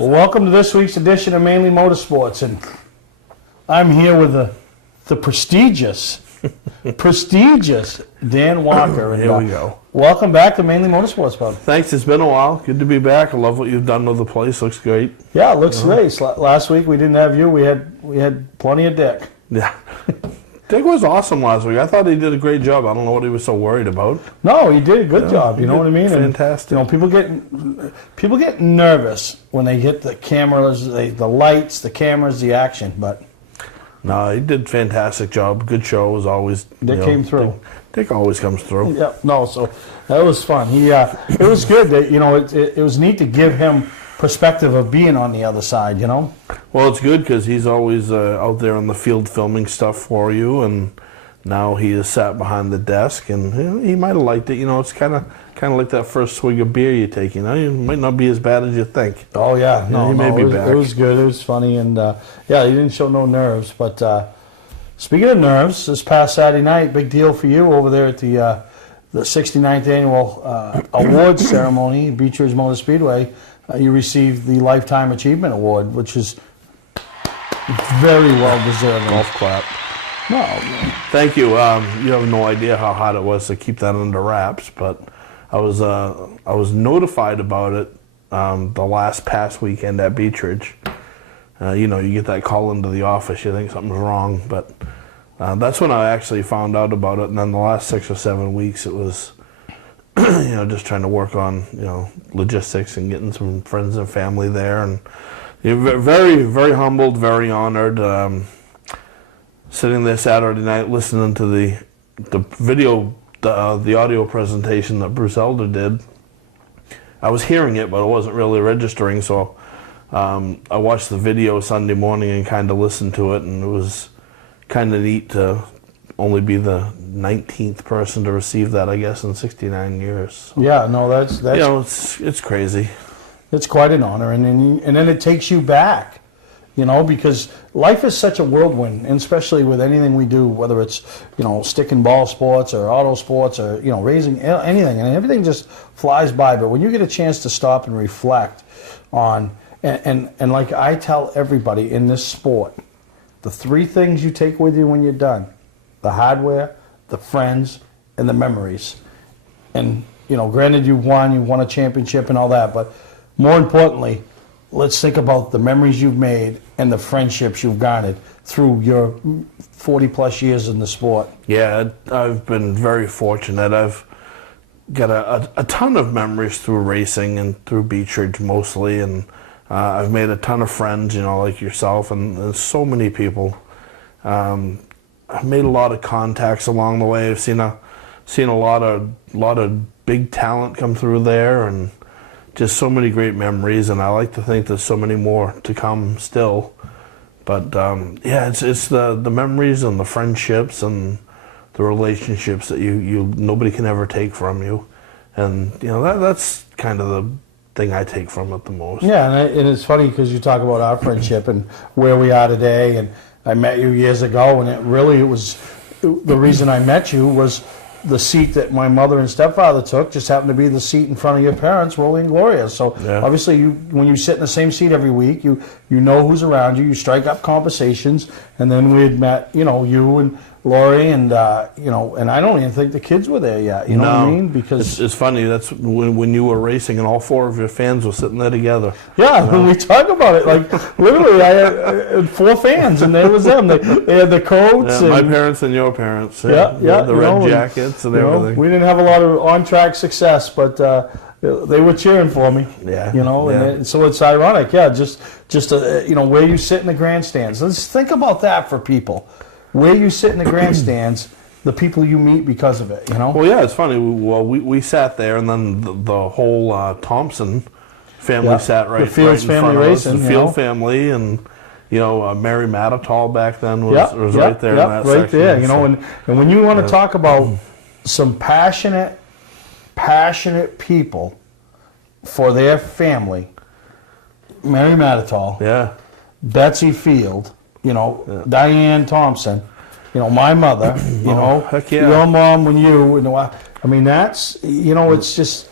Well, welcome to this week's edition of Mainly Motorsports, and I'm here with the prestigious Dan Walker. And, Here we go. Welcome back to Mainly Motorsports, bud. Thanks. It's been a while. Good to be back. I love what you've done with the place. Looks great. Yeah, it looks great. Last week we didn't have you. We had plenty of Dick. Yeah. Dick was awesome last week. I thought he did a great job. I don't know what he was so worried about. No, he did a good job. You know what I mean? Fantastic. And, people get nervous when they hit the cameras, the lights, the cameras, the action. But no, he did a fantastic job. Good show as always. Dick came through. Dick always comes through. Yeah. No, so that was fun. It was good. That, it was neat to give him perspective of being on the other side. Well, it's good because he's always out there on the field filming stuff for you, and now he is sat behind the desk, and he might have liked it. It's kind of like that first swig of beer you take. It might not be as bad as you think. Oh yeah, he may be back. It was good. It was funny, and he didn't show no nerves. But speaking of nerves, this past Saturday night, big deal for you over there at the 69th annual awards ceremony, Beach Ridge Motor Speedway. You received the Lifetime Achievement Award, which is very well deserved. Golf clap. No, thank you. You have no idea how hard it was to keep that under wraps, but I was notified about it the past weekend at Beach Ridge. You get that call into the office, you think something's wrong, but that's when I actually found out about it. And then the last 6 or 7 weeks, it was just trying to work on logistics and getting some friends and family there, and very, very humbled, very honored. Sitting there Saturday night listening to the video, the audio presentation that Bruce Elder did. I was hearing it, but I wasn't really registering, so I watched the video Sunday morning and kind of listened to it, and it was kind of neat to only be the 19th person to receive that, I guess, in 69 years. So, yeah, no, that's it's crazy. It's quite an honor, and then it takes you back, because life is such a whirlwind, and especially with anything we do, whether it's stick and ball sports or auto sports or raising anything, and everything just flies by. But when you get a chance to stop and reflect on, and like I tell everybody in this sport, the 3 things you take with you when you're done: the hardware, the friends, and the memories. And granted, you won a championship and all that, but more importantly, let's think about the memories you've made and the friendships you've garnered through your 40-plus years in the sport. Yeah, I've been very fortunate. I've got a ton of memories through racing and through Beach Ridge mostly, and I've made a ton of friends, like yourself, and so many people. I've made a lot of contacts along the way. I've seen a lot of big talent come through there, and just so many great memories. And I like to think there's so many more to come still. But it's the memories and the friendships and the relationships that you nobody can ever take from you. And that's kind of the thing I take from it the most. Yeah, and it's funny because you talk about our friendship and where we are today. And I met you years ago, and it was the reason I met you was the seat that my mother and stepfather took just happened to be the seat in front of your parents, Rolling Gloria. So obviously, when you sit in the same seat every week, you know who's around you. You strike up conversations, and then we had met, you and Lori, and and I don't even think the kids were there yet. You know what I mean? Because it's funny. That's when you were racing, and all 4 of your fans were sitting there together. Yeah, when we talk about it, like literally, I had 4 fans, and there was them. They had the coats. Yeah, my parents and your parents. Yeah. The red jackets and everything. We didn't have a lot of on-track success, but they were cheering for me. Yeah. And so it's ironic. Yeah, just where you sit in the grandstands. Let's think about that for people. Where you sit in the grandstands, the people you meet because of it, Well, yeah, it's funny. We sat there, and then the whole Thompson family sat right in front of us. The Field family, and Mary Matatall back then was right there in that section. Right there, and when you want to talk about some passionate people for their family, Mary Matatall, Betsy Field, Diane Thompson, my mother, heck yeah. your mom, when you, I mean, that's, it's just,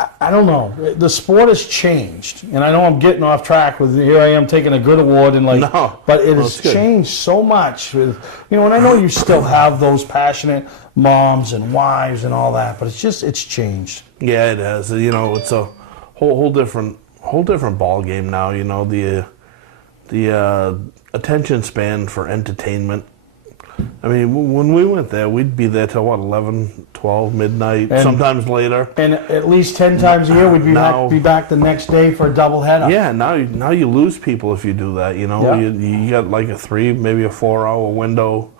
I don't know. The sport has changed, and I know I'm getting off track with here I am taking a good award and but it has changed so much. With and I know you still have those passionate moms and wives and all that, but it's changed. Yeah, it has. It's a whole different ball game now. The attention span for entertainment. I mean, when we went there, we'd be there till 11, 12, midnight, sometimes later. And at least 10 times a year, we'd be back the next day for a double header. Yeah, now you lose people if you do that. You got like a 3, maybe a 4-hour window.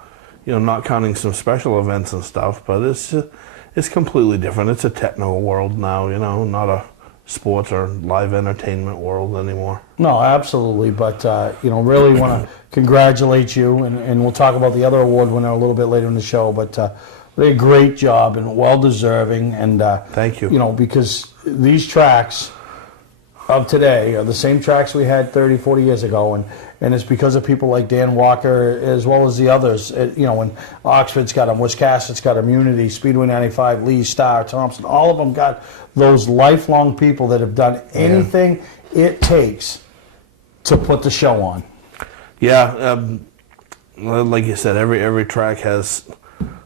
Not counting some special events and stuff, but it's completely different. It's a techno world now. Not a sports or live entertainment world anymore. No, absolutely. But, really want to congratulate you, and we'll talk about the other award winner a little bit later in the show. But really a great job and well-deserving. And thank you. Because these tracks of today are the same tracks we had 30, 40 years ago. And it's because of people like Dan Walker as well as the others. And Oxford's got them, Wiscasset's got them, Unity, Speedway 95, Lee, Star, Thompson. All of them got those lifelong people that have done anything it takes to put the show on. Yeah, like you said, every track has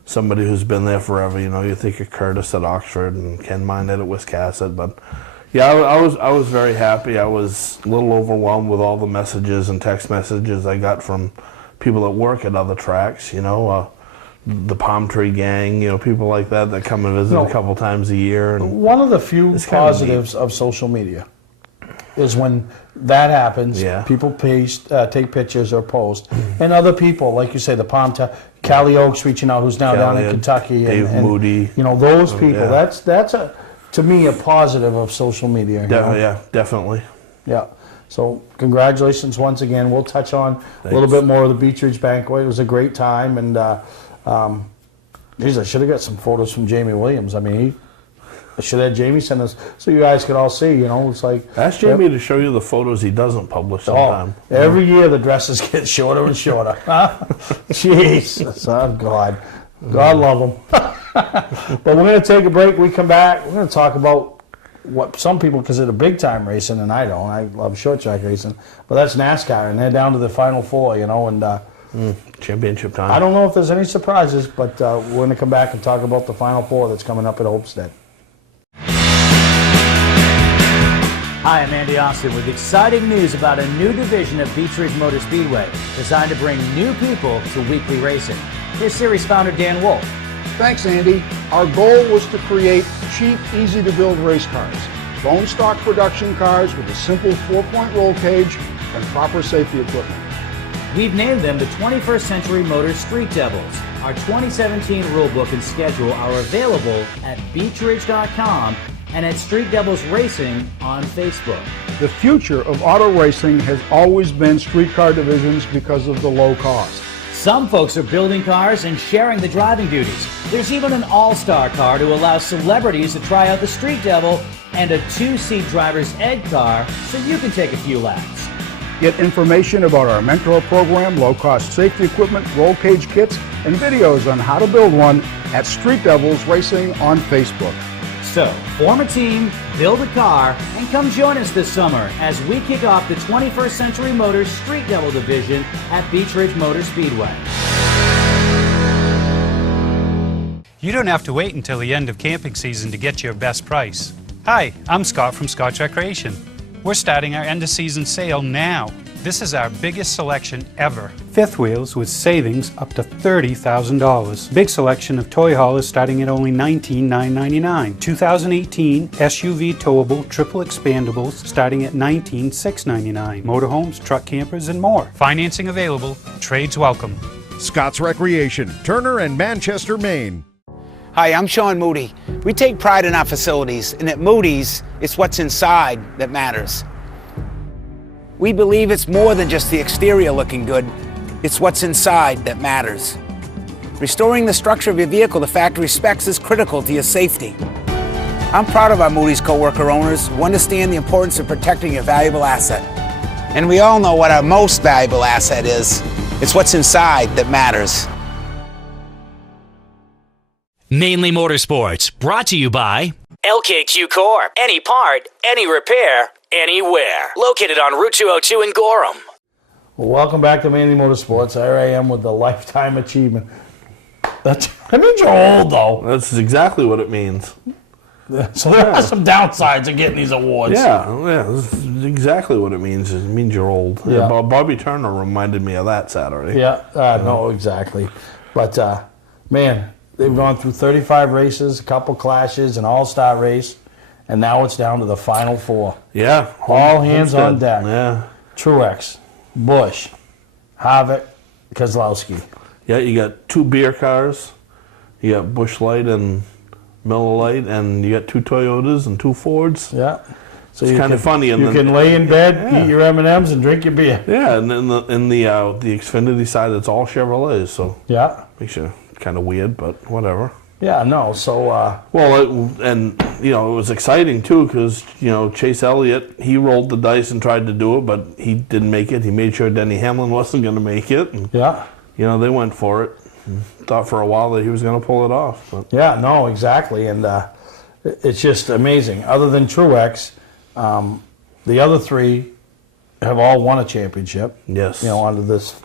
somebody who's been there forever. You think of Curtis at Oxford and Ken Minette at Wiscasset, but yeah, I was very happy. I was a little overwhelmed with all the messages and text messages I got from people that work at other tracks. The Palm Tree Gang, people like that come and visit a couple times a year. And one of the few positives of social media is when that happens, people take pictures or post, and other people, like you say, the Callie Oaks reaching out, who's now down in Kentucky, Dave Moody, those people. That's to me a positive of social media. Yeah, definitely. Yeah. So congratulations once again. We'll touch on a little bit more of the Beach Ridge Banquet. It was a great time, and I should have got some photos from Jamie Williams. I mean, I should have had Jamie send us so you guys could all see. It's like ask Jamie to show you the photos he doesn't publish sometime. Every year the dresses get shorter and shorter. Jesus, oh God, God love them. But we're going to take a break. We come back. We're going to talk about what some people consider big time racing, and I don't. I love short track racing, but that's NASCAR, and they're down to the final 4. And championship time. I don't know if there's any surprises, but we're going to come back and talk about the final 4 that's coming up at Homestead. Hi, I'm Andy Austin with exciting news about a new division of Beach Ridge Motor Speedway designed to bring new people to weekly racing. Here's series founder Dan Wolf. Thanks, Andy. Our goal was to create cheap, easy-to-build race cars, bone stock production cars with a simple 4-point roll cage and proper safety equipment. We've named them the 21st Century Motors Street Devils. Our 2017 rulebook and schedule are available at beachridge.com and at Street Devils Racing on Facebook. The future of auto racing has always been street car divisions because of the low cost. Some folks are building cars and sharing the driving duties. There's even an all-star car to allow celebrities to try out the Street Devil and a 2-seat driver's ed car so you can take a few laps. Get information about our mentor program, low-cost safety equipment, roll cage kits, and videos on how to build one at Street Devils Racing on Facebook. So, form a team, build a car, and come join us this summer as we kick off the 21st Century Motors Street Devil Division at Beach Ridge Motor Speedway. You don't have to wait until the end of camping season to get your best price. Hi, I'm Scott from Scott's Recreation. We're starting our end-of-season sale now. This is our biggest selection ever. Fifth wheels with savings up to $30,000. Big selection of toy haulers starting at only $19,999. 2018 SUV towable triple expandables starting at $19,699. Motorhomes, truck campers, and more. Financing available. Trades welcome. Scott's Recreation, Turner and Manchester, Maine. Hi, I'm Sean Moody. We take pride in our facilities, and at Moody's, it's what's inside that matters. We believe it's more than just the exterior looking good, it's what's inside that matters. Restoring the structure of your vehicle to factory specs is critical to your safety. I'm proud of our Moody's coworker owners who understand the importance of protecting your valuable asset. And we all know what our most valuable asset is. It's what's inside that matters. Mainely Motorsports, brought to you by LKQ Core. Any part, any repair, anywhere. Located on Route 202 in Gorham. Well, welcome back to Mainely Motorsports. Here I am with the Lifetime Achievement. That means you're old, though. That's exactly what it means. So there are some downsides of getting these awards. Yeah, that's exactly what it means. It means you're old. Yeah. Bobby Turner reminded me of that Saturday. Yeah, no, exactly. But, man, they've gone through 35 races, a couple clashes, an all-star race, and now it's down to the final four. Yeah. All hands on deck. Yeah. Truex, Busch, Harvick, Keselowski. Yeah, you got 2 beer cars. You got Busch Light and Miller Lite, and you got 2 Toyotas and 2 Fords. Yeah. So It's kind of funny. And you can lay in bed, eat your M&Ms, and drink your beer. Yeah, and then in the Xfinity side, it's all Chevrolets, so Yeah. makes you kind of weird, but whatever. Yeah, no, so... Well, it was exciting, too, because, Chase Elliott, he rolled the dice and tried to do it, but he didn't make it. He made sure Denny Hamlin wasn't going to make it. And, yeah. they went for it. Thought for a while that he was going to pull it off. But. Yeah, no, exactly, and it's just amazing. Other than Truex, the other 3 have all won a championship. Yes. Under this,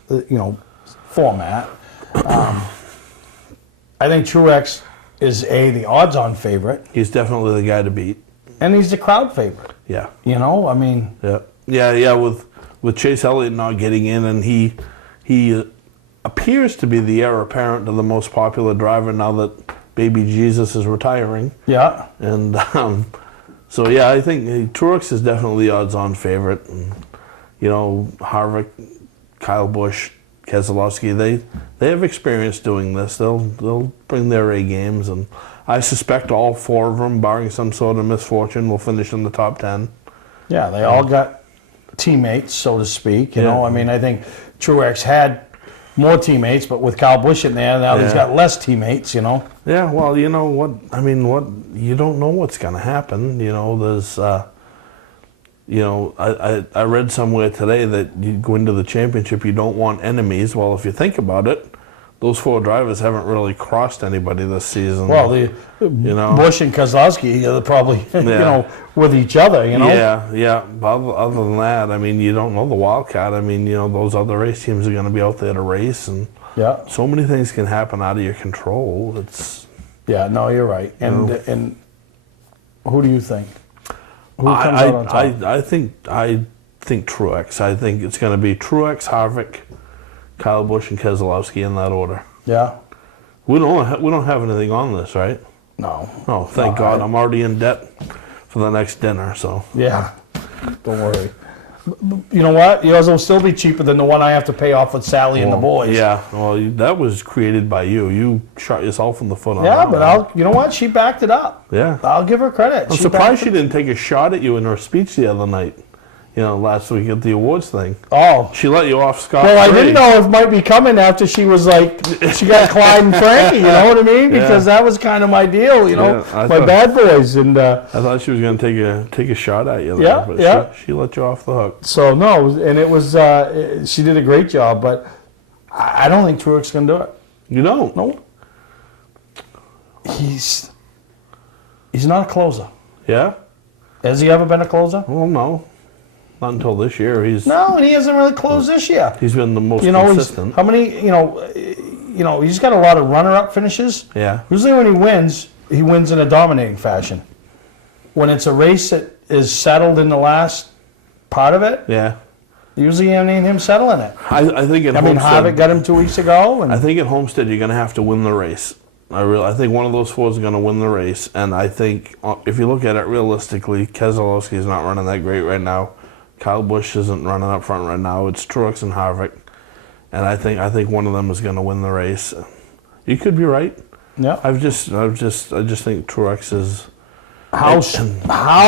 format. I think Truex is the odds-on favorite. He's definitely the guy to beat. And he's the crowd favorite. Yeah. I mean... Yeah, with Chase Elliott not getting in, and he appears to be the heir apparent to the most popular driver now that baby Jesus is retiring. Yeah. And so, yeah, I think Truex is definitely the odds-on favorite. And, Harvick, Kyle Busch, Keselowski, they have experience doing this. They'll bring their A games, and I suspect all 4 of them, barring some sort of misfortune, will finish in the top 10. Yeah, they all got teammates, so to speak. I mean, I think Truex had more teammates, but with Kyle Busch in there, now he's got less teammates, Yeah, well, you know what? I mean, you don't know what's going to happen. There's, I read somewhere today that you go into the championship, you don't want enemies. Well, if you think about it, those 4 drivers haven't really crossed anybody this season. Well, Busch and Keselowski are probably, with each other, Yeah. Other than that, I mean, you don't know the wild card. I mean, those other race teams are going to be out there to race, and so many things can happen out of your control. Yeah, no, you're right. And who do you think? Who comes out on top? I think Truex. I think it's going to be Truex, Harvick, Kyle Busch, and Keselowski in that order. Yeah. We don't have anything on this, right? No. Oh, thank God. I'm already in debt for the next dinner, so. Yeah. Don't worry. You know what? Yours will still be cheaper than the one I have to pay off with Sally and the boys. Yeah. Well, that was created by you. You shot yourself in the foot on that. Yeah, but you know what? She backed it up. Yeah. I'll give her credit. I'm surprised she didn't take a shot at you in her speech the other night. Last week at the awards thing. Oh. She let you off scot-free. Well, I didn't know if it might be coming after she was like, she got Clyde and Frankie, you know what I mean? Because that was kind of my deal, my bad boys. And I thought she was going to take a shot at you. She let you off the hook. So, no, and it was, she did a great job, but I don't think Truex can do it. You don't? No. He's not a closer. Yeah? Has he ever been a closer? Well, no. Not until this year. No, and he hasn't really closed this year. He's been the most consistent. How many? He's got a lot of runner-up finishes. Yeah. Usually, when he wins in a dominating fashion. When it's a race that is settled in the last part of it. Yeah. Usually, him settling it. I think at Homestead. Harvick got him 2 weeks ago. I think at Homestead you're going to have to win the race. I think one of those 4 is going to win the race, and I think if you look at it realistically, Keselowski is not running that great right now. Kyle Busch isn't running up front right now. It's Truex and Harvick, and I think one of them is going to win the race. You could be right. Yeah. I just think Truex is. How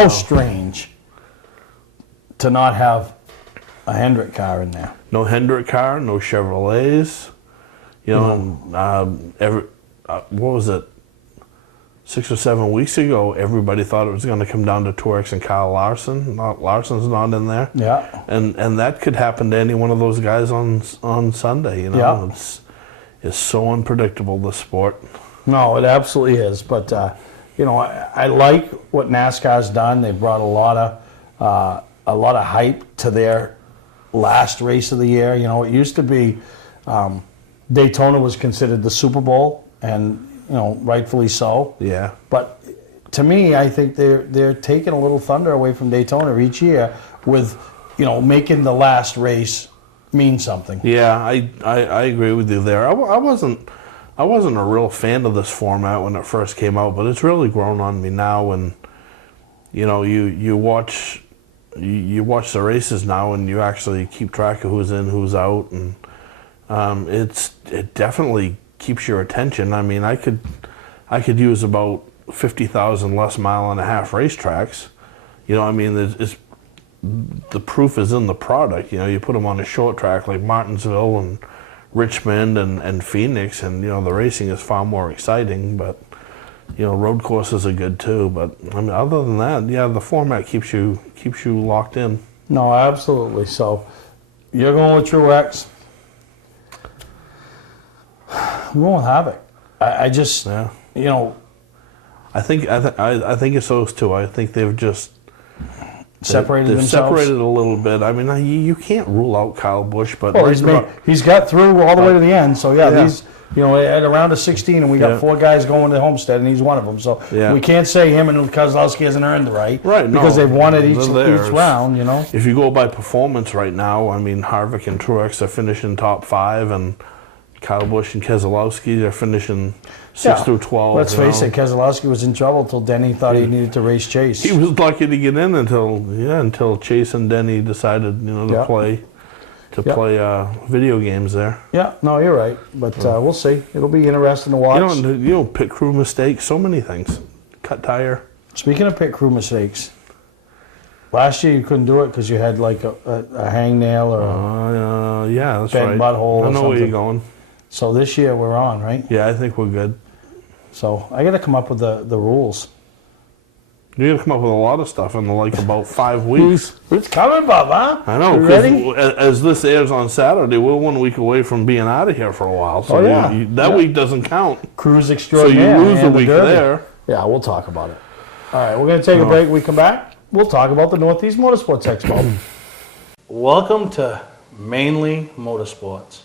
strange to not have a Hendrick car in there. No Hendrick car, no Chevrolets. What was it? 6 or 7 weeks ago, everybody thought it was going to come down to Truex and Kyle Larson. Larson's not in there. Yeah. And that could happen to any one of those guys on Sunday. It's so unpredictable, this sport. No, it absolutely is. But you know, I like what NASCAR's done. They brought a lot of hype to their last race of the year. You know, it used to be Daytona was considered the Super Bowl, and you know, rightfully so. Yeah. But to me, I think they're taking a little thunder away from Daytona each year with, you know, making the last race mean something. Yeah, I agree with you there. I wasn't a real fan of this format when it first came out, but it's really grown on me now. And you know, you watch the races now, and you actually keep track of who's in, who's out, and it definitely keeps your attention. I mean, I could use about 50,000 less mile-and-a-half racetracks. You know, I mean, the proof is in the product. You know, you put them on a short track like Martinsville and Richmond and Phoenix, and you know, the racing is far more exciting. But you know, road courses are good too. But I mean, other than that, yeah, the format keeps you locked in. No, absolutely. So you're going with Truex. I'm going with Havoc. I just, Yeah. you know, I think it's those two. I think they've just separated they've themselves. separated a little bit. I mean, you can't rule out Kyle Busch, but Well, he's got through all the way to the end. So yeah, Yeah. these, you know, at around a 16, and we got Yeah. 4 guys going to Homestead, and he's one of them. So Yeah. we can't say him and Kozlowski hasn't earned the right, Right, no, because they've won it each they're theirs. round. You know, If you go by performance right now, I mean, Harvick and Truex are finishing top 5, and Kyle Busch and Keselowski are finishing 6 through 12. Let's you face know. it, Keselowski was in trouble till Denny thought he needed to race Chase. He was lucky to get in until Chase and Denny decided, you know, to Yeah. play video games there. Yeah, no, you're right, but we'll see. It'll be interesting to watch. You know, pit crew mistakes, so many things. Cut tire. Speaking of pit crew mistakes, last year you couldn't do it because you had like a hangnail or Yeah, that's bent right. butthole or I know where you're something. going. So this year we're on, right? Yeah, I think we're good. So I got to come up with the rules. You're gonna come up with a lot of stuff in like about 5 weeks. It's coming, Bob, huh? I know. You 'Cause ready? as this airs on Saturday, we're 1 week away from being out of here for a while. So Oh, yeah. that Yeah. week doesn't count. Cruise So extraordinaire. you lose a and the week Derby. there. Yeah, we'll talk about it. All right, we're going to take a break. When we come back, we'll talk about the Northeast Motorsports Expo. Welcome to Mainely Motorsports.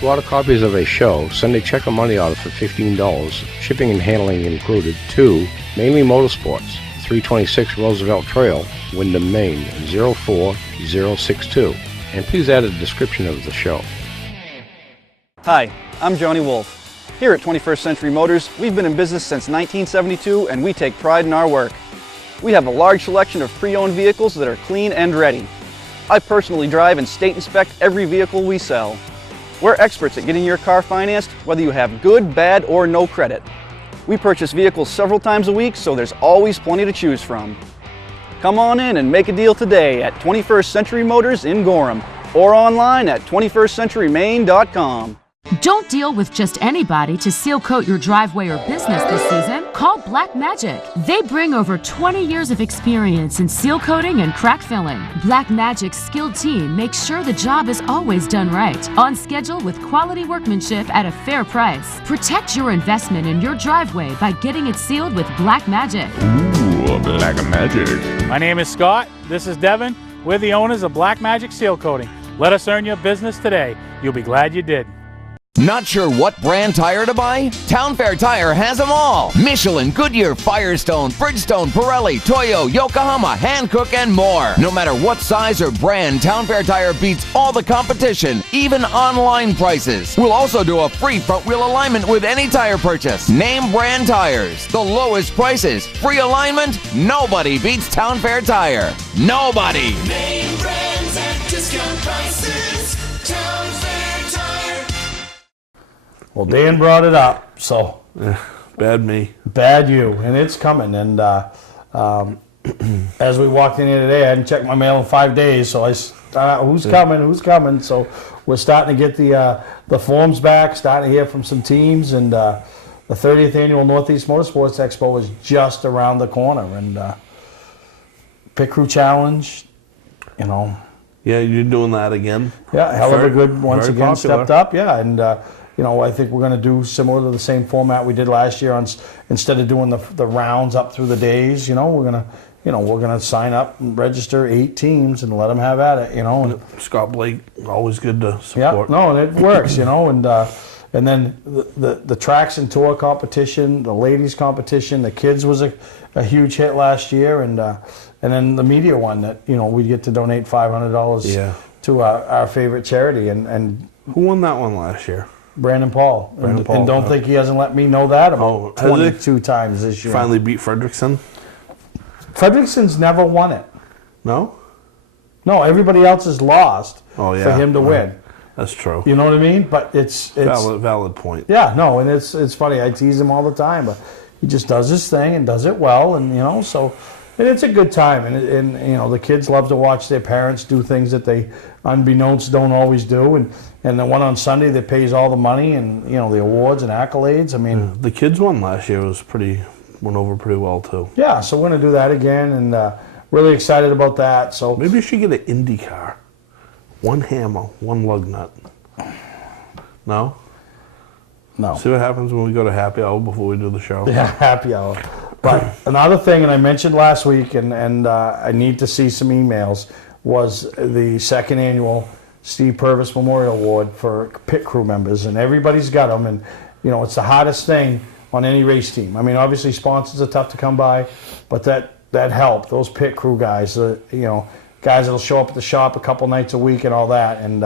To order copies of a show, send a check or money order for $15, shipping and handling included, to Mainly Motorsports, 326 Roosevelt Trail, Windham, Maine, 04062. And please add a description of the show. Hi, I'm Johnny Wolf. Here at 21st Century Motors, we've been in business since 1972 and we take pride in our work. We have a large selection of pre-owned vehicles that are clean and ready. I personally drive and state inspect every vehicle we sell. We're experts at getting your car financed, whether you have good, bad, or no credit. We purchase vehicles several times a week, so there's always plenty to choose from. Come on in and make a deal today at 21st Century Motors in Gorham or online at 21stcenturymaine.com. Don't deal with just anybody to seal coat your driveway or business this season. Call Black Magic. They bring over 20 years of experience in seal coating and crack filling. Black Magic's skilled team makes sure the job is always done right, on schedule with quality workmanship at a fair price. Protect your investment in your driveway by getting it sealed with Black Magic. Ooh, Black Magic. My name is Scott. This is Devin. We're the owners of Black Magic Seal Coating. Let us earn your business today. You'll be glad you did. Not sure what brand tire to buy? Town Fair Tire has them all. Michelin, Goodyear, Firestone, Bridgestone, Pirelli, Toyo, Yokohama, Hankook, and more. No matter what size or brand, Town Fair Tire beats all the competition, even online prices. We'll also do a free front wheel alignment with any tire purchase. Name brand tires, the lowest prices, free alignment. Nobody beats Town Fair Tire. Nobody. Name brands at discount prices. Town Fair Tire. Well, Dan brought it up, so Bad me. bad you, and it's coming. And as we walked in here today, I hadn't checked my mail in 5 days, so who's coming? So we're starting to get the forms back, starting to hear from some teams, and the 30th annual Northeast Motorsports Expo is just around the corner, and Pit Crew Challenge, you know. Yeah, you're doing that again. Yeah, hell of a good, once very again, popular. stepped up, yeah, and I think we're going to do similar to the same format we did last year. Instead of doing the rounds up through the days, we're gonna sign up and register 8 teams and let them have at it. And Scott Blake, always good to yeah, support. no, and it works. And then the tracks and tour competition, the ladies competition, the kids was a huge hit last year, and then the media one that we get to donate $500 to our favorite charity. And who won that one last year? Brandon Paul. And don't think he hasn't let me know that about 22 times this year. Finally beat Fredrickson? Fredrickson's never won it. No? No, everybody else has lost for him to win. That's true. You know what I mean? But it's valid point. Yeah, no, and it's funny. I tease him all the time, but he just does his thing and does it well, and and it's a good time, and the kids love to watch their parents do things that they unbeknownst don't always do, and the one on Sunday that pays all the money and the awards and accolades. I mean, the kids one last year went over pretty well too. Yeah, so we're gonna do that again, and really excited about that. So maybe you should get an Indy car. 1 hammer, 1 lug nut. No? No. See what happens when we go to happy hour before we do the show? Yeah, happy hour. But another thing, and I mentioned last week, and I need to see some emails, was the 2nd annual Steve Purvis Memorial Award for pit crew members, and everybody's got them, and it's the hardest thing on any race team. I mean, obviously sponsors are tough to come by, but that help, those pit crew guys, guys that'll show up at the shop a couple nights a week and all that. And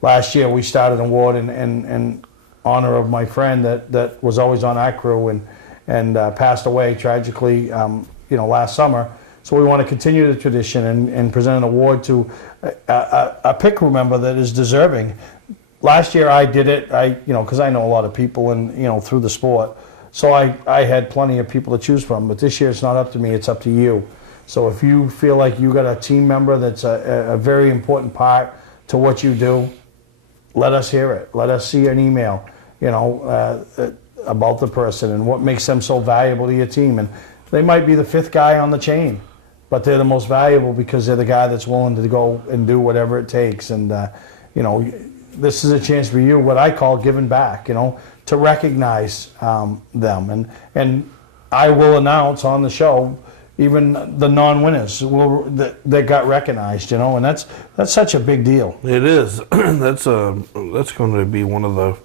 last year we started an award in honor of my friend that was always on our crew and passed away tragically, last summer. So we want to continue the tradition and present an award to a pit crew member that is deserving. Last year I did it, because I know a lot of people and through the sport. So I had plenty of people to choose from. But this year it's not up to me; it's up to you. So if you feel like you got a team member that's a very important part to what you do, let us hear it. Let us see an email, about the person and what makes them so valuable to your team. And they might be the 5th guy on the chain, but they're the most valuable because they're the guy that's willing to go and do whatever it takes. And, this is a chance for you, what I call giving back, to recognize them. And I will announce on the show even the non-winners that got recognized, and that's such a big deal. It is. That's going to be one of the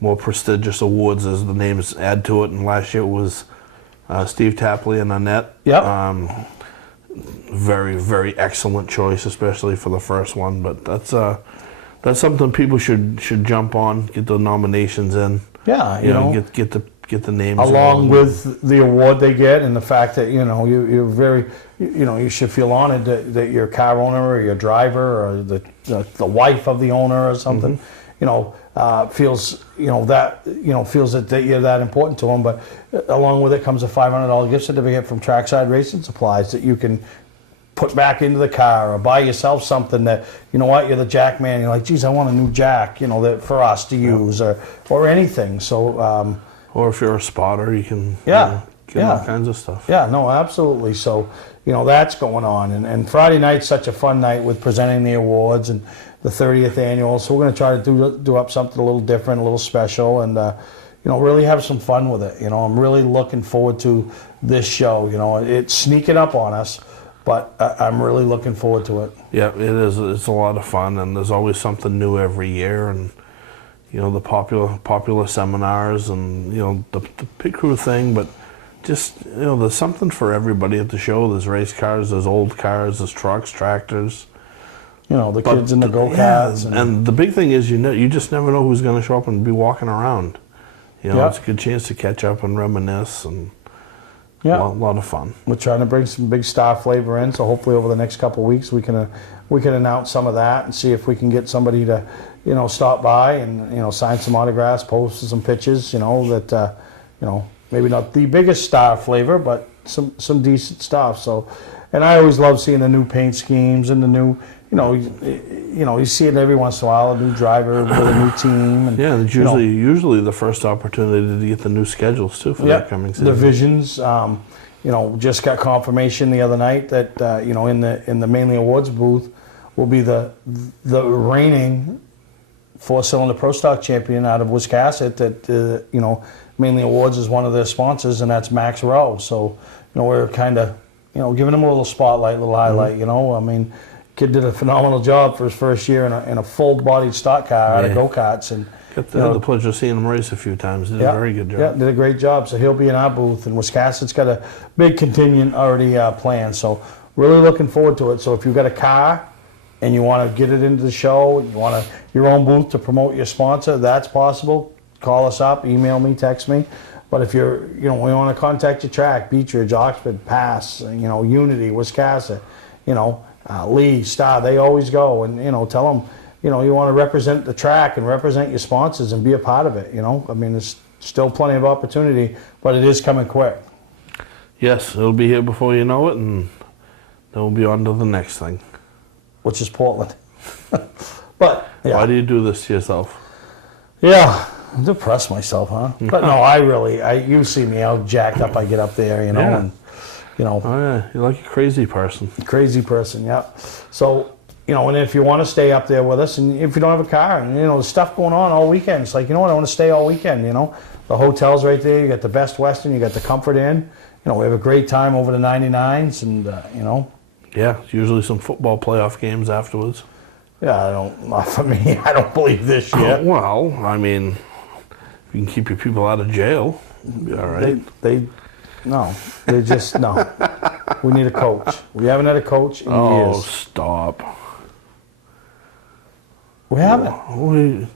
more prestigious awards as the names add to it. And last year it was Steve Tapley and Annette. Yep. Very, very excellent choice, especially for the first one. But that's something people should jump on, get the nominations in. Yeah, get the names along with the award they get, and the fact that you're very you should feel honored that your car owner or your driver or the wife of the owner or something feels feels that you're that important to them. But along with it comes a $500 gift certificate from Trackside Racing Supplies that you can put back into the car or buy yourself something that you're the jack man, you're like, geez, I want a new jack that for us to use or anything. So or if you're a spotter, you can get all kinds of stuff. Yeah, no, absolutely. So, that's going on. And Friday night's such a fun night with presenting the awards and the 30th annual. So we're going to try to do up something a little different, a little special, and, really have some fun with it. I'm really looking forward to this show. It's sneaking up on us, but I'm really looking forward to it. Yeah, it is. It's a lot of fun, and there's always something new every year. And the popular seminars and the pit crew thing, but just there's something for everybody at the show. There's race cars, there's old cars, there's trucks, tractors. The kids in the go-karts. And the big thing is you just never know who's going to show up and be walking around. It's a good chance to catch up and reminisce, and a lot of fun. We're trying to bring some big star flavor in, so hopefully over the next couple of weeks we can announce some of that and see if we can get somebody to stop by and sign some autographs, post some pictures, that maybe not the biggest star flavor, but some decent stuff. So, and I always love seeing the new paint schemes and the new, you see it every once in a while, a new driver with a new team. And, it's usually the first opportunity to get the new schedules too for the upcoming season. The visions, just got confirmation the other night that in the Mainely Awards booth will be the reigning four-cylinder Pro Stock champion out of Wiscasset that, you know, Mainly Awards is one of their sponsors, and that's Max Rowe. So, you know, we're kind of, you know, giving him a little spotlight, a little highlight, you know. I mean, kid did a phenomenal job for his first year in a full-bodied stock car out of go-karts. And got the pleasure of seeing him race a few times. Did a very good job. Yeah, did a great job. So he'll be in our booth, and Wiscasset's got a big contingent already planned. So really looking forward to it. So if you've got a car and you want to get it into the show, you want your own booth to promote your sponsor, that's possible. Call us up, email me, text me. But if you're, you know, we want to contact your track, Beechridge, Oxford, Pass, you know, Unity, Wiscasset, you know, Lee, Star, they always go, and, you know, tell them, you know, you want to represent the track and represent your sponsors and be a part of it, you know. I mean, there's still plenty of opportunity, but it is coming quick. Yes, it'll be here before you know it, and then we'll be on to the next thing. Which is Portland. But, yeah. Why do you do this to yourself? Yeah, I'm depressed myself, huh? But no, you see me how jacked up I get up there, you know, and, you know. Oh, yeah, you're like a crazy person. Crazy person, yeah. So, you know, and if you want to stay up there with us, and if you don't have a car, and, you know, there's stuff going on all weekend, it's like, you know what, I want to stay all weekend, you know. The hotel's right there, you got the Best Western, you got the Comfort Inn. You know, we have a great time over the 99s, and, you know. Yeah, usually some football playoff games afterwards. Yeah, not for me. I don't believe this yet. Well, I mean, if you can keep your people out of jail, you'll be all right. No. We need a coach. We haven't had a coach in years. Oh, stop. We haven't.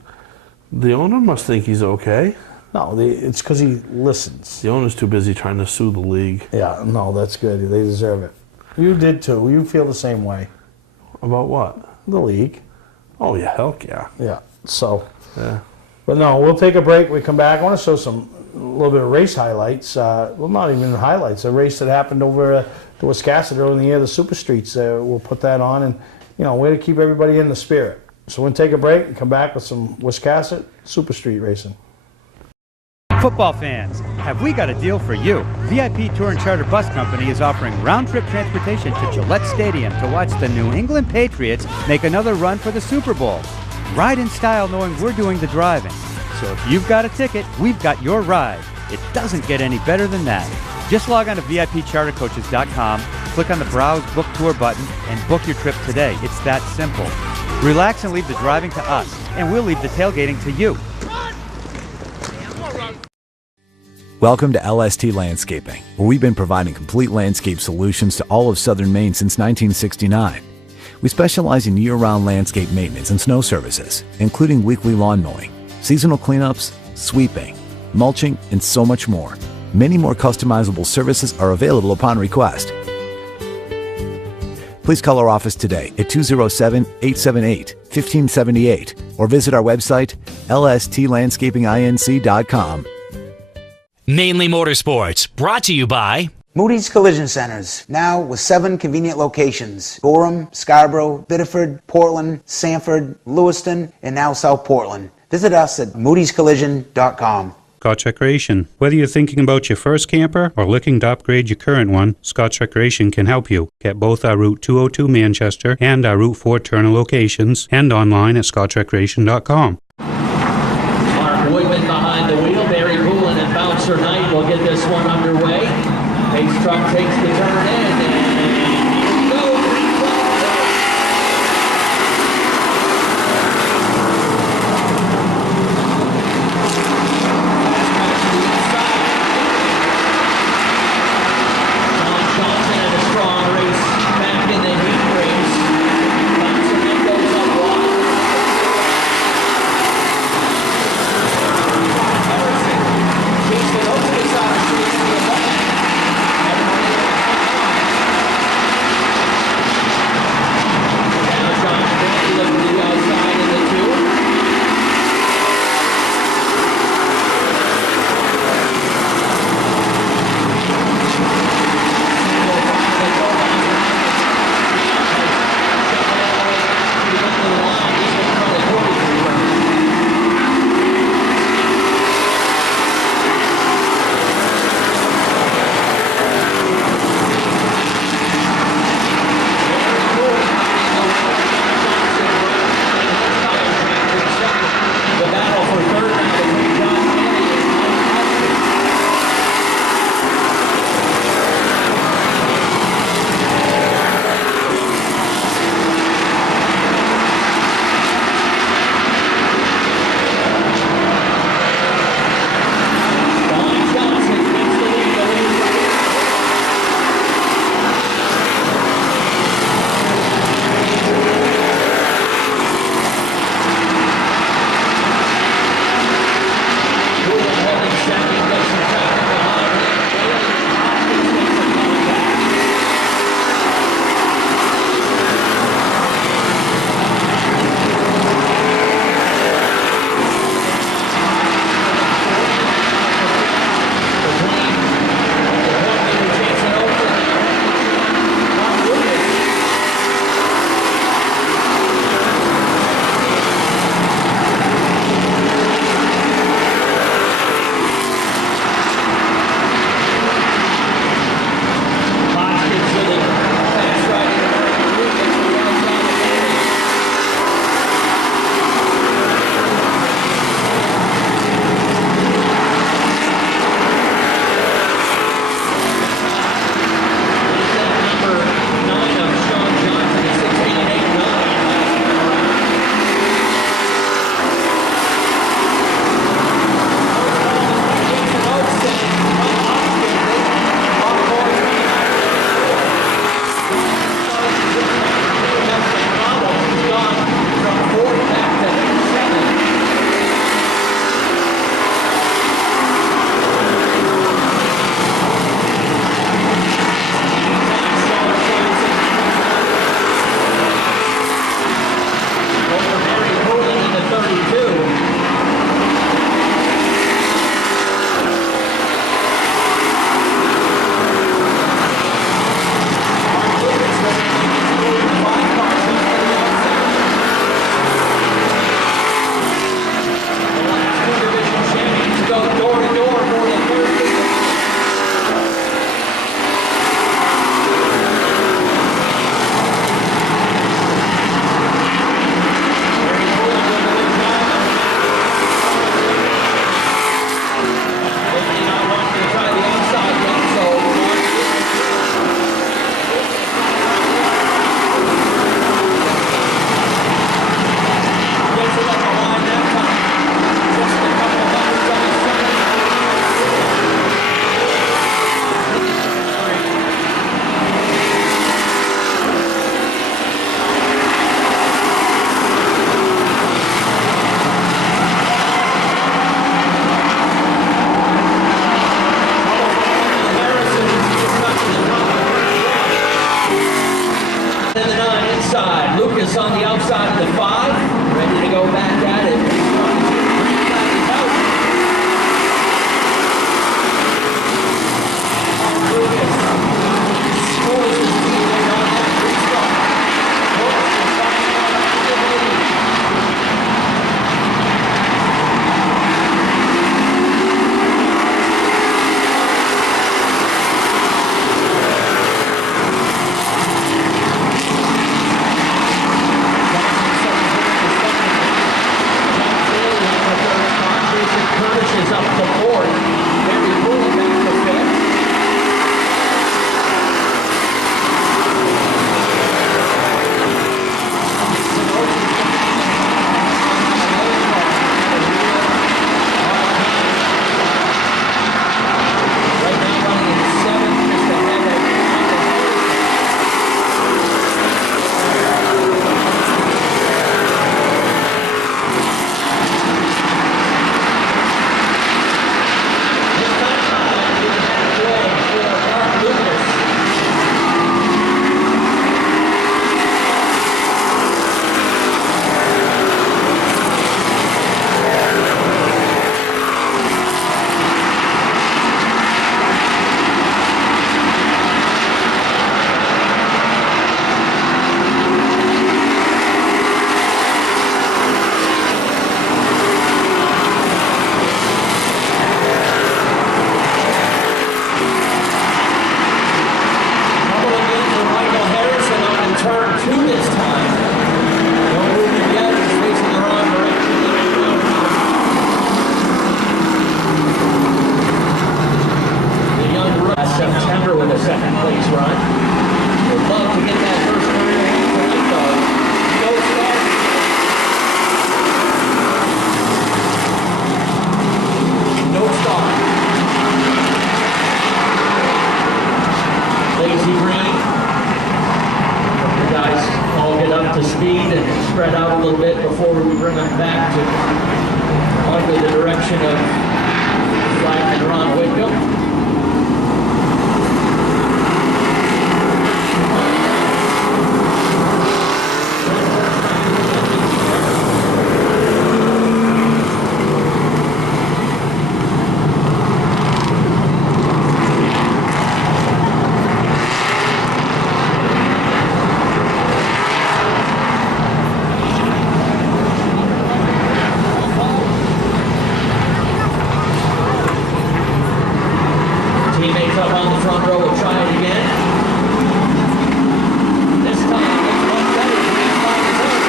The owner must think he's okay. No, it's because he listens. The owner's too busy trying to sue the league. Yeah, no, that's good. They deserve it. You did too. You feel the same way. About what? The league. Oh, yeah, heck yeah. Yeah, so. Yeah. But no, we'll take a break. We come back. I want to show a little bit of race highlights. Well, not even highlights. A race that happened over to Wiscasset early in the year, the Super Streets. We'll put that on, and, you know, way to keep everybody in the spirit. So we'll take a break and come back with some Wiscasset Super Street racing. Football fans, have we got a deal for you? VIP Tour and Charter Bus Company is offering round-trip transportation to Gillette Stadium to watch the New England Patriots make another run for the Super Bowl. Ride in style knowing we're doing the driving. So if you've got a ticket, we've got your ride. It doesn't get any better than that. Just log on to VIPChartercoaches.com, click on the Browse Book Tour button, and book your trip today. It's that simple. Relax and leave the driving to us, and we'll leave the tailgating to you. Welcome to LST Landscaping, where we've been providing complete landscape solutions to all of southern Maine since 1969. We specialize in year-round landscape maintenance and snow services, including weekly lawn mowing, seasonal cleanups, sweeping, mulching, and so much more. Many more customizable services are available upon request. Please call our office today at 207-878-1578 or visit our website, lstlandscapinginc.com. Mainly Motorsports, brought to you by Moody's Collision Centers, now with 7 convenient locations: Gorham, Scarborough, Biddeford, Portland, Sanford, Lewiston, and now South Portland. Visit us at moodyscollision.com. Scotch Recreation. Whether you're thinking about your first camper or looking to upgrade your current one, Scotch Recreation can help you. Get both our Route 202 Manchester and our Route 4 Turner locations, and online at scotchrecreation.com. Mark Woodman behind the wheel, Barry Poulin and Bouncer Knight will get this one underway. Pace truck takes the turn in, and here we go. John Johnson had a strong race back in the heat race. Bouncer Knight goes up wide. inside the 5, ready to go back at it. Pace truck is in. Green flag is out. Lucas scores his teammate on that restart. Lucas is finding out after the lead. Curtis is up to 4th. Very cool back to 5th. Right now running in 7th, just ahead of September with a second place run. Would love to get that first career win tonight, though. No start. No start. Lazy Green. The guys all get up to speed and spread out a little bit before we bring them back to under the direction of Flack and Ron Whitcomb. Teammates up on the front row will try it again. This time it's much better. Green flag is out.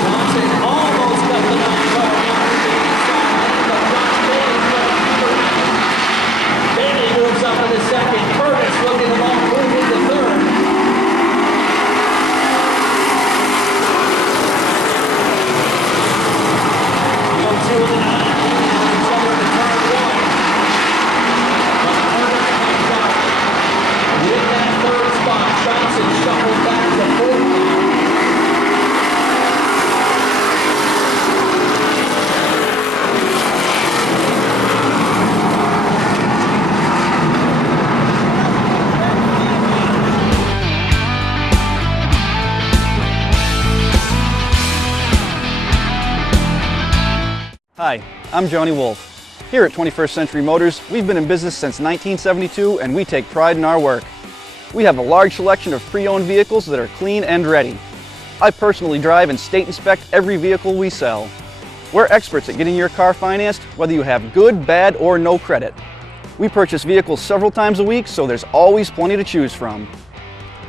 Johnson almost got the 9-car down to the inside, but Josh Bailey's got to keep around. Bailey moves up in the second. Curtis looking to move into 3rd. Two of the 9, somewhere to turn 1. But Curtis comes out with that 3rd spot. Johnson shuffles back to 4th now. Hi, I'm Johnny Wolf. Here at 21st Century Motors, we've been in business since 1972 and we take pride in our work. We have a large selection of pre-owned vehicles that are clean and ready. I personally drive and state inspect every vehicle we sell. We're experts at getting your car financed, whether you have good, bad, or no credit. We purchase vehicles several times a week, so there's always plenty to choose from.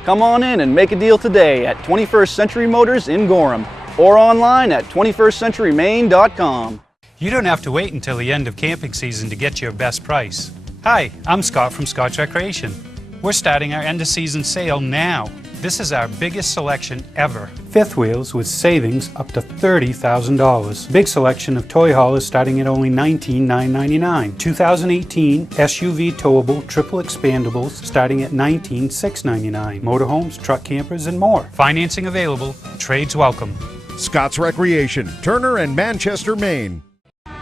Come on in and make a deal today at 21st Century Motors in Gorham or online at 21stcenturymaine.com. You don't have to wait until the end of camping season to get your best price. Hi, I'm Scott from Scotch Recreation. We're starting our end of season sale now. This is our biggest selection ever. Fifth wheels with savings up to $30,000. Big selection of toy haulers starting at only $19,999. 2018 SUV towable triple expandables starting at $19,699. Motorhomes, truck campers, and more. Financing available. Trades welcome. Scott's Recreation, Turner and Manchester, Maine.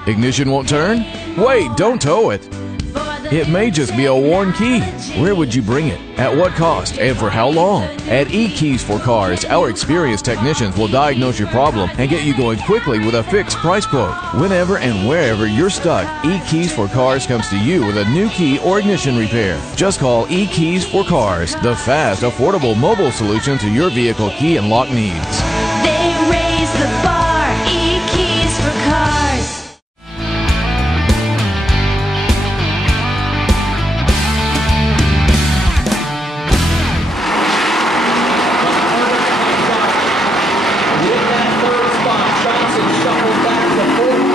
Ignition won't turn? Wait, don't tow it. For the It may just be a worn key. Where would you bring it? At what cost? And for how long? At eKeys for Cars, our experienced technicians will diagnose your problem and get you going quickly with a fixed price quote. Whenever and wherever you're stuck, eKeys for Cars comes to you with a new key or ignition repair. Just call eKeys for Cars, the fast, affordable mobile solution to your vehicle key and lock needs. They raise the bar, e-keys for cars. With that third spot, Johnson shuffles back to fourth.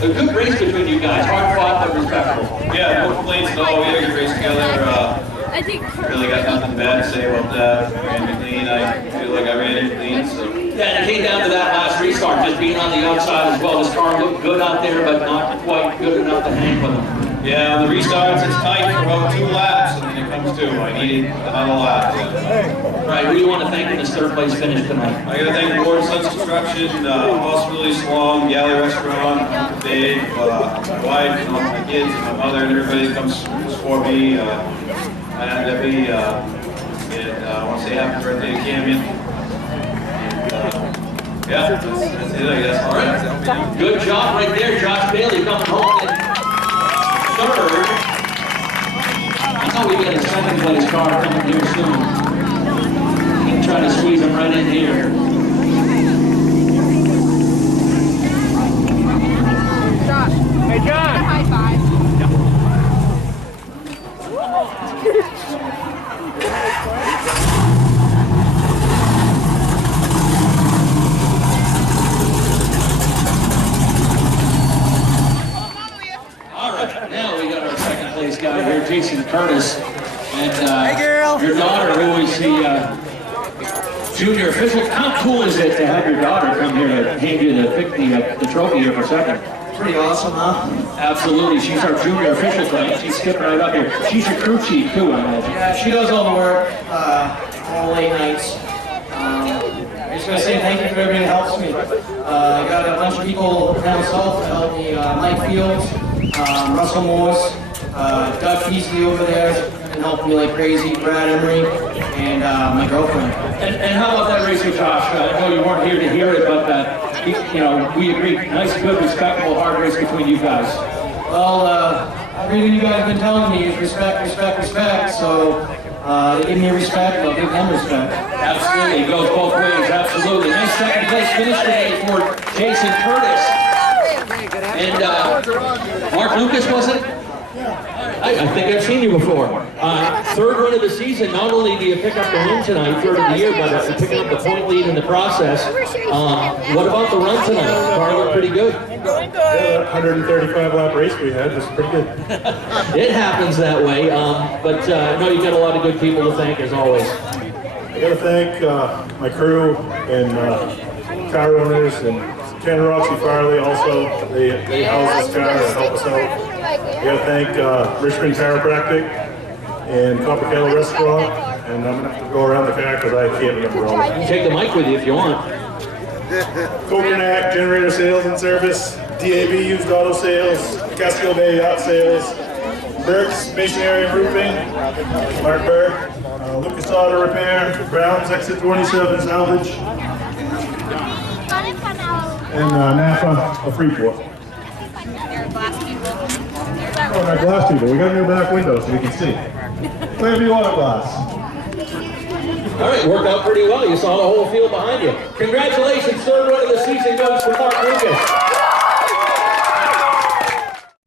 A good race between you guys, hard fought but respectful. Yeah, no complaints at all. We had a good race together. Really got nothing bad to say about that. Ran it clean. I feel like I ran it clean. So. Yeah, and it came down to that last restart, just being on the outside as well. This car looked good out there, but not quite good enough to hang with them. Yeah, on the restarts, it's tight for about 2 laps, and then it comes to. I needed another lap. Right, who do you want to thank in this third place finish tonight? I got to thank Ward Sons Construction, Possibility Salon, Galley Restaurant, Dave, my wife, my kids, and my mother, and everybody that comes for me. And Debbie, and I want to say happy birthday to Camion. Yeah, that's it, I guess. All right. Good job right there, Josh Bailey coming home in third. I thought we got a second place car coming here soon. Try to squeeze him right in here. Josh. Hey, Josh. High five. All right, now we got our second place guy here, Jason Curtis. And hey girl. Your daughter, who is the junior official. How cool is it to have your daughter come here to hand you the trophy here for second? Pretty awesome, huh? Absolutely. She's our junior official tonight. She's skipping right up here. She's your crew chief too, I imagine. Yeah, she does all the work, all late nights. I'm just going to say thank you for everybody that helps me. I got a bunch of people down south to help me. Mike Fields, Russell Morse, Doug Peasley over there, and helped me like crazy, Brad Emery, and my girlfriend. And how about that race with Josh? I know you weren't here to hear it, but we agree. Nice, good, respectable, hard race between you guys. Well, everything you guys have been telling me is respect, respect, respect. So they give me respect, I'll give them respect. Absolutely, it goes both ways. Absolutely. Nice second place finish today for Jason Curtis. And Mark Lucas, was it? I think I've seen you before. Third run of the season, not only do you pick up the win tonight, third of the year, but you're picking up the point lead in the process. What about the run tonight? The car looked pretty good. Yeah, that 135 lap race we had was pretty good. It happens that way, but no, you got a lot of good people to thank as always. I got to thank my crew and car owners and Ken Roxy Farley also. They house this car and help us out. I got to thank Richmond Chiropractic and Copper Kettle Restaurant, and I'm going to have to go around the car because I can't remember all of them. You can take the mic with you if you want. Coconac Generator Sales and Service, DAB Used Auto Sales, Casco Bay Yacht Sales, Burke's Masonry and Roofing, Mark Burke, Lucas Auto Repair, Brown's Exit 27 Salvage, and NAFA of Freeport. Oh, my glass people. We got a new back window so we can see. Wherever you want a glass. All right, worked out pretty well. You saw the whole field behind you. Congratulations, third run of the season goes for Mark Lucas.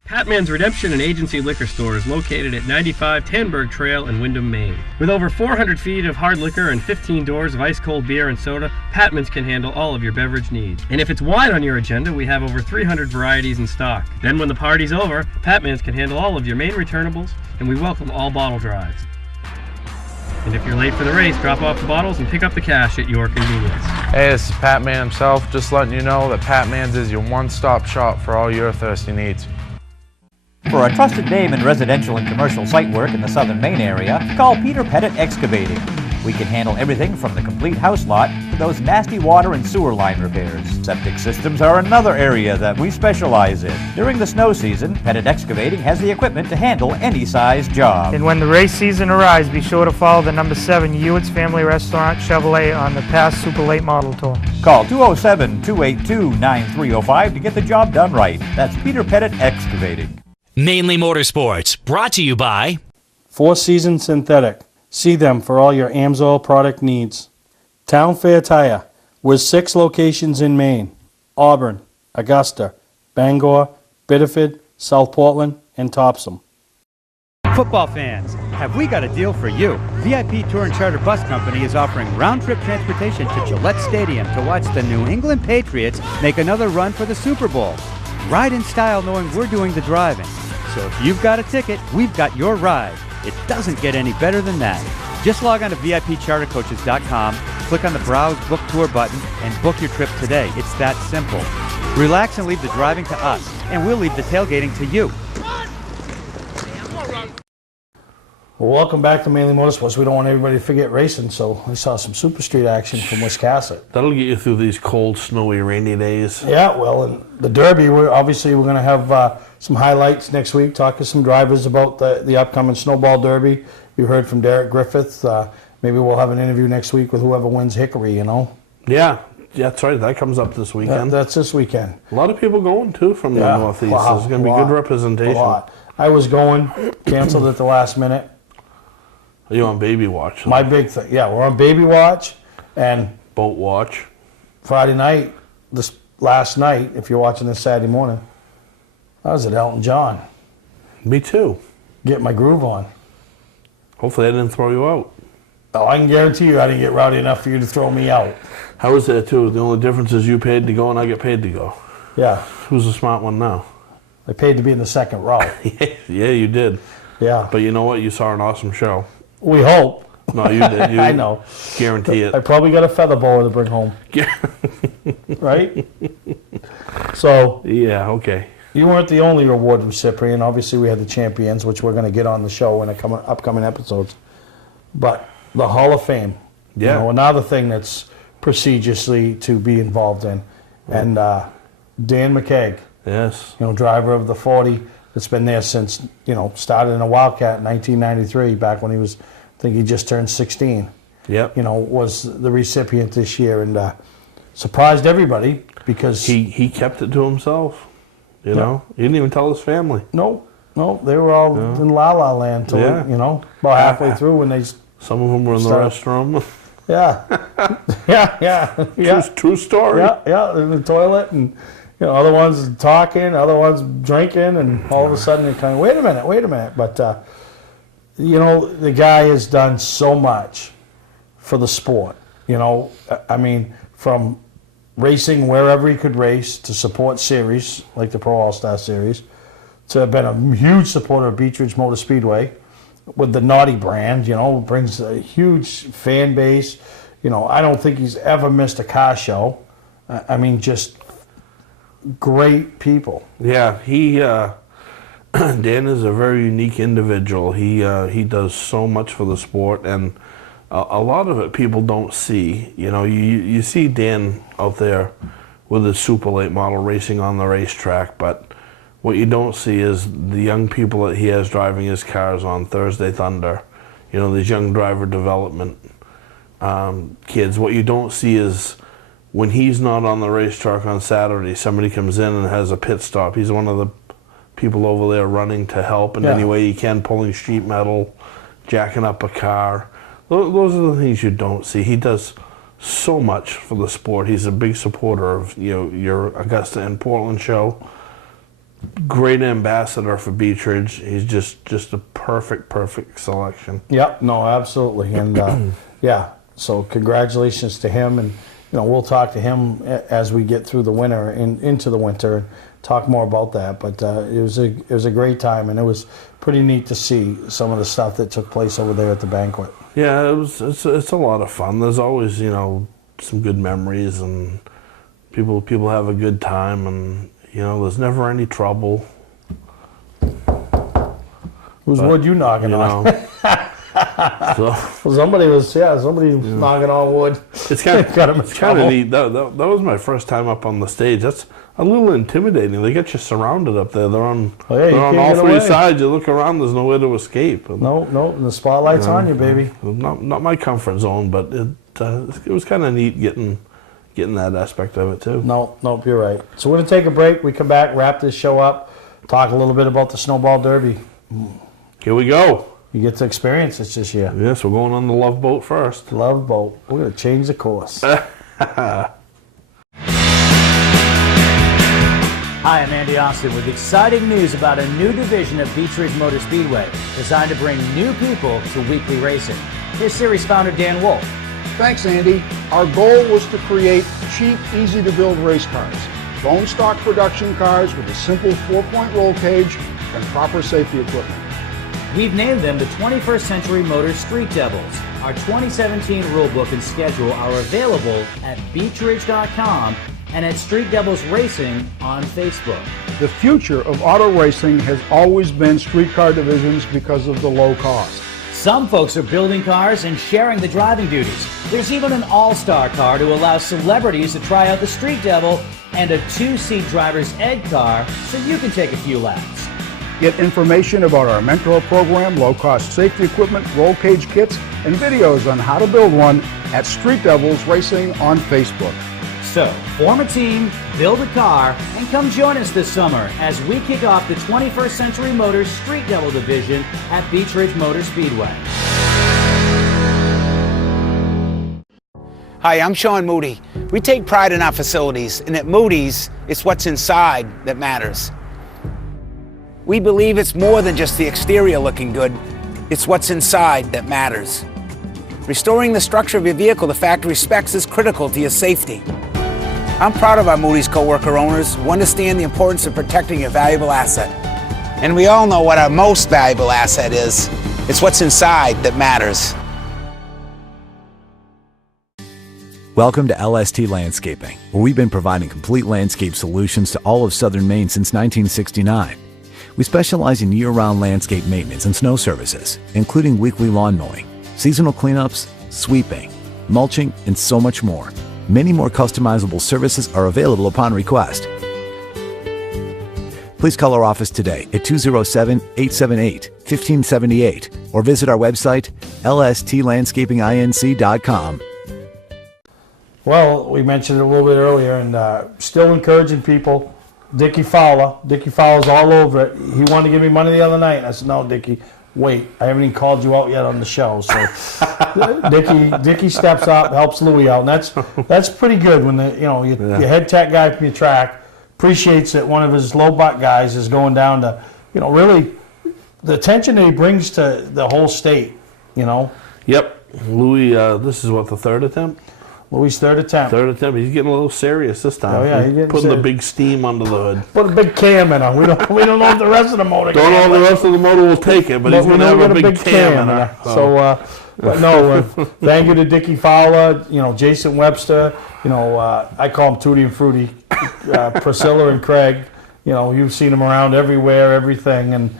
Patman's Redemption and Agency Liquor Store is located at 95 Tanberg Trail in Windham, Maine. With over 400 feet of hard liquor and 15 doors of ice-cold beer and soda, Patman's can handle all of your beverage needs. And if it's wine on your agenda, we have over 300 varieties in stock. Then when the party's over, Patman's can handle all of your Maine returnables, and we welcome all bottle drives. And if you're late for the race, drop off the bottles and pick up the cash at your convenience. Hey, this is Pat Man himself, just letting you know that Pat Man's is your one-stop shop for all your thirsty needs. For a trusted name in residential and commercial site work in the southern Maine area, call Peter Pettit Excavating. We can handle everything from the complete house lot to those nasty water and sewer line repairs. Septic systems are another area that we specialize in. During the snow season, Pettit Excavating has the equipment to handle any size job. And when the race season arrives, be sure to follow the number 7 Hewitt's Family Restaurant Chevrolet on the past Super Late Model Tour. Call 207-282-9305 to get the job done right. That's Peter Pettit Excavating. Mainly Motorsports, brought to you by Four Season Synthetic. See them for all your AMSOIL product needs. Town Fair Tire, with 6 locations in Maine: Auburn, Augusta, Bangor, Biddeford, South Portland, and Topsom. Football fans, have we got a deal for you? VIP Tour and Charter Bus Company is offering round-trip transportation to Gillette Stadium to watch the New England Patriots make another run for the Super Bowl. Ride in style knowing we're doing the driving. So if you've got a ticket, we've got your ride. It doesn't get any better than that. Just log on to VIPchartercoaches.com, click on the Browse Book Tour button, and book your trip today. It's that simple. Relax and leave the driving to us, and we'll leave the tailgating to you. Well, welcome back to Mainely Motorsports. We don't want everybody to forget racing, so we saw some Super Street action from Wiscasset. That'll get you through these cold, snowy, rainy days. Yeah, well, and the Derby, we're going to have some highlights next week, talk to some drivers about the upcoming Snowball Derby. You heard from Derek Griffith. Maybe we'll have an interview next week with whoever wins Hickory, you know? Yeah, that's right. That comes up this weekend. That's this weekend. A lot of people going, too, from the Northeast. Wow, There's going to be good representation. A lot. I was going, canceled at the last minute. Are you on baby watch? My big thing. Yeah, we're on baby watch and boat watch. Friday night, this last night, if you're watching this Saturday morning, I was at Elton John. Me too. Get my groove on. Hopefully I didn't throw you out. Oh, I can guarantee you I didn't get rowdy enough for you to throw me out. How was that too? The only difference is you paid to go and I get paid to go. Yeah. Who's the smart one now? I paid to be in the second row. Yeah, you did. Yeah. But you know what? You saw an awesome show. We hope. No, you did. I know. Guarantee it. I probably got a feather boa to bring home. Right? So. Yeah, okay. You weren't the only award recipient. Obviously, we had the champions, which we're going to get on the show in upcoming episodes. But the Hall of Fame, you know, another thing that's prodigiously to be involved in. And Dan McKeag, yes, you know, driver of the 40, that's been there since, you know, started in a Wildcat in 1993, back when he was, I think he just turned 16. Yep. You know, was the recipient this year and surprised everybody because he kept it to himself. You know, he didn't even tell his family. No, they were all in La La Land till you know, about halfway through when they. Some of them were in the restroom. Yeah, yeah. True story. Yeah, in the toilet, and you know, other ones talking, other ones drinking, and all of a sudden you're kind of wait a minute. But you know, the guy has done so much for the sport. You know, I mean, from racing wherever he could race to support series like the Pro All-Star Series, to have been a huge supporter of Beech Ridge Motor Speedway with the Naughty brand. You know, brings a huge fan base. You know, I don't think he's ever missed a car show. I mean, just great people. Yeah, he Dan is a very unique individual. He does so much for the sport, and a lot of it people don't see. You know, you see Dan out there with his super late model racing on the racetrack, but what you don't see is the young people that he has driving his cars on Thursday Thunder. You know, these young driver development kids. What you don't see is when he's not on the racetrack on Saturday, somebody comes in and has a pit stop. He's one of the people over there running to help in any way he can, pulling sheet metal, jacking up a car. Those are the things you don't see. He does so much for the sport. He's a big supporter of your Augusta and Portland show. Great ambassador for Beech Ridge. He's just a perfect selection. Yep, no, absolutely. And yeah, so congratulations to him. And you know, we'll talk to him as we get through the winter and into the winter and talk more about that. But it was a great time, and it was pretty neat to see some of the stuff that took place over there at the banquet. Yeah, it's a lot of fun. There's always, you know, some good memories, and people have a good time, and you know, there's never any trouble. Whose wood you knocking on? Well, somebody was knocking on wood. It's kind of neat. That was my first time up on the stage. That's a little intimidating. They get you surrounded up there. They're on all three sides. You look around, there's nowhere to escape. And, no, the spotlight's on you, baby. Not my comfort zone, but it was kind of neat getting that aspect of it too. Nope, you're right. So we're going to take a break. We come back, wrap this show up, talk a little bit about the Snowball Derby. Here we go. You get to experience this year. Yes, we're going on the Love Boat first. Love Boat. We're going to change the course. Hi, I'm Andy Austin with exciting news about a new division of Beech Ridge Motor Speedway designed to bring new people to weekly racing. Here's series founder Dan Wolf. Thanks, Andy. Our goal was to create cheap, easy-to-build race cars. bone stock production cars with a simple 4-point roll cage and proper safety equipment. We've named them the 21st Century Motors Street Devils. Our 2017 rulebook and schedule are available at beechridge.com and at Street Devils Racing on Facebook. The future of auto racing has always been street car divisions because of the low cost. Some folks are building cars and sharing the driving duties. There's even an all-star car to allow celebrities to try out the Street Devil and a 2-seat driver's ed car so you can take a few laps. Get information about our mentor program, low-cost safety equipment, roll cage kits, and videos on how to build one at Street Devils Racing on Facebook. So, form a team, build a car, and come join us this summer as we kick off the 21st Century Motors Street Devil division at Beech Ridge Motor Speedway. Hi, I'm Sean Moody. We take pride in our facilities, and at Moody's, it's what's inside that matters. We believe it's more than just the exterior looking good, it's what's inside that matters. Restoring the structure of your vehicle to factory specs is critical to your safety. I'm proud of our Moody's co-worker owners who understand the importance of protecting your valuable asset. And we all know what our most valuable asset is. It's what's inside that matters. Welcome to LST Landscaping, where we've been providing complete landscape solutions to all of southern Maine since 1969. We specialize in year-round landscape maintenance and snow services, including weekly lawn mowing, seasonal cleanups, sweeping, mulching, and so much more. Many more customizable services are available upon request. Please call our office today at 207-878-1578 or visit our website, lstlandscapinginc.com. Well, we mentioned it a little bit earlier, and still encouraging people. Dickie Fowler's all over it. He wanted to give me money the other night, and I said, no, Dickie, wait, I haven't even called you out yet on the show. So Dickie steps up, helps Louie out, and that's pretty good when your head tech guy from your track appreciates that one of his low butt guys is going down to, really the attention that he brings to the whole state. Yep, Louie. This is what, the third attempt. Louis' third attempt. He's getting a little serious this time. Oh yeah, he's getting putting serious. the big steam under the hood. Put a big cam in him. We don't know if the rest of the motor. Don't know if the rest of the motor will take it, but he's going to have a big cam in her. So, but no, thank you to Dickie Fowler. Jason Webster. I call him Tutti and Fruity. Priscilla and Craig. You've seen them around everywhere, everything, and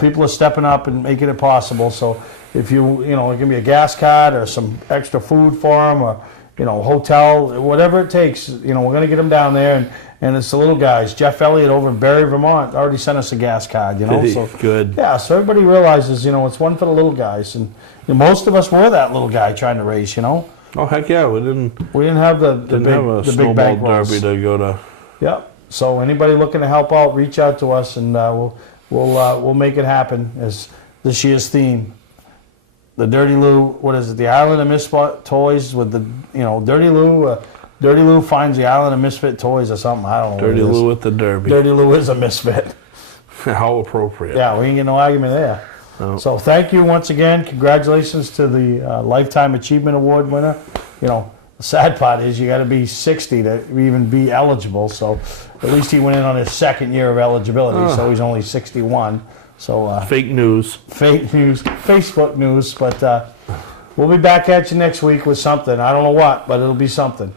people are stepping up and making it possible. So if it can be a gas card or some extra food for them, or hotel, whatever it takes, we're going to get them down there, and it's the little guys. Jeff Elliott over in Barry, Vermont, already sent us a gas card, So good. Yeah, so everybody realizes, it's one for the little guys, and most of us were that little guy trying to race, Oh heck yeah, we didn't have the big bank derby to go to. Yep. So anybody looking to help out, reach out to us, and we'll make it happen as this year's theme. The Dirty Lou, what is it? The Island of Misfit Toys with the, Dirty Lou. Dirty Lou finds the Island of Misfit Toys or something. I don't know. Dirty Lou with the Derby. Dirty Lou is a misfit. How appropriate. Yeah, we ain't get no argument there. No. So thank you once again. Congratulations to the Lifetime Achievement Award winner. The sad part is you got to be 60 to even be eligible. So at least he went in on his second year of eligibility. So he's only 61. So fake news, Facebook news, but we'll be back at you next week with something. I don't know what, but it'll be something.